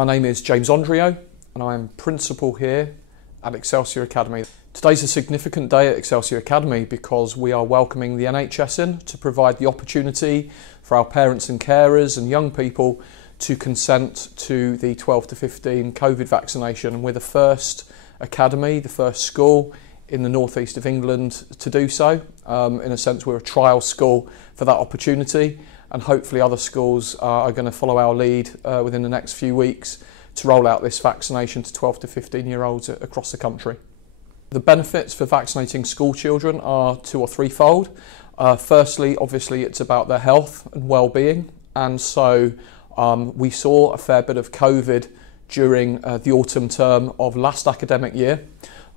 My name is James Andrio and I am Principal here at Excelsior Academy. Today's a significant day at Excelsior Academy because we are welcoming the NHS in to provide the opportunity for our parents and carers and young people to consent to the 12 to 15 COVID vaccination. And we're the first academy, the first school in the northeast of England to do so. In a sense, we're a trial school for that opportunity, and hopefully other schools are going to follow our lead within the next few weeks to roll out this vaccination to 12 to 15 year olds across the country. The benefits for vaccinating school children are two or threefold. Firstly, obviously it's about their health and well-being, and so we saw a fair bit of COVID during the autumn term of last academic year,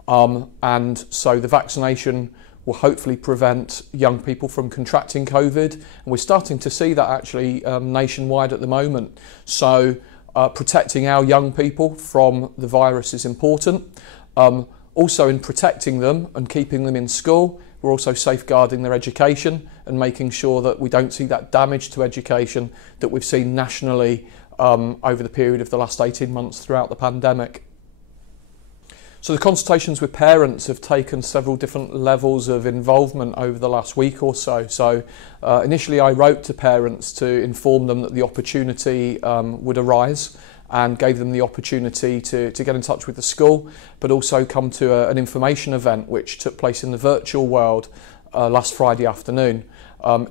and so the vaccination will hopefully prevent young people from contracting COVID, and we're starting to see that actually nationwide at the moment. So protecting our young people from the virus is important. Also, in protecting them and keeping them in school, we're also safeguarding their education and making sure that we don't see that damage to education that we've seen nationally over the period of the last 18 months throughout the pandemic. So the consultations with parents have taken several different levels of involvement over the last week or so. So initially I wrote to parents to inform them that the opportunity would arise, and gave them the opportunity to get in touch with the school, but also come to an information event which took place in the virtual world last Friday afternoon.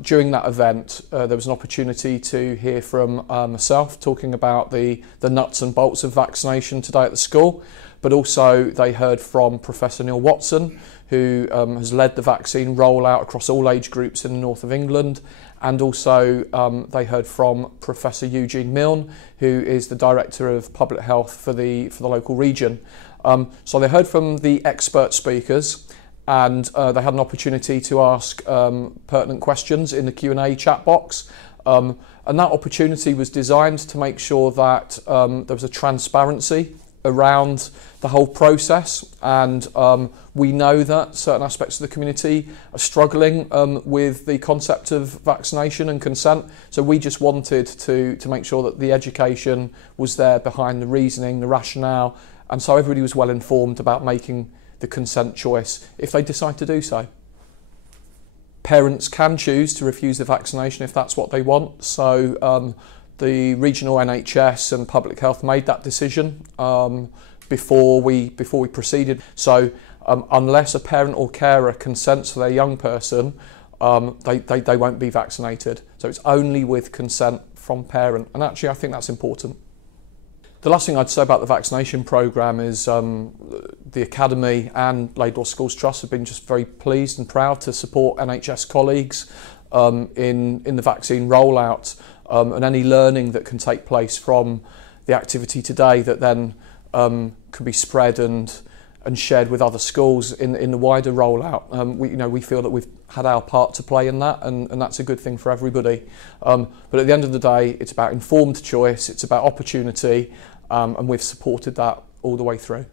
During that event, there was an opportunity to hear from myself talking about the nuts and bolts of vaccination today at the school, but also they heard from Professor Neil Watson, who has led the vaccine rollout across all age groups in the north of England, and also they heard from Professor Eugene Milne, who is the Director of Public Health for the local region. So they heard from the expert speakers, and they had an opportunity to ask pertinent questions in the Q&A chat box. And that opportunity was designed to make sure that there was a transparency around the whole process, and we know that certain aspects of the community are struggling with the concept of vaccination and consent, so we just wanted to make sure that the education was there behind the reasoning, the rationale, and so everybody was well informed about making the consent choice if they decide to do so. Parents can choose to refuse the vaccination if that's what they want, so the regional NHS and Public Health made that decision before we proceeded. So unless a parent or carer consents to their young person, they won't be vaccinated. So it's only with consent from parent, and actually I think that's important. The last thing I'd say about the vaccination programme is the Academy and Laidlaw Schools Trust have been just very pleased and proud to support NHS colleagues in the vaccine rollout, and any learning that can take place from the activity today that then can be spread and shared with other schools in the wider rollout. We feel that we've had our part to play in that, and that's a good thing for everybody. But at the end of the day, it's about informed choice, it's about opportunity, and we've supported that all the way through.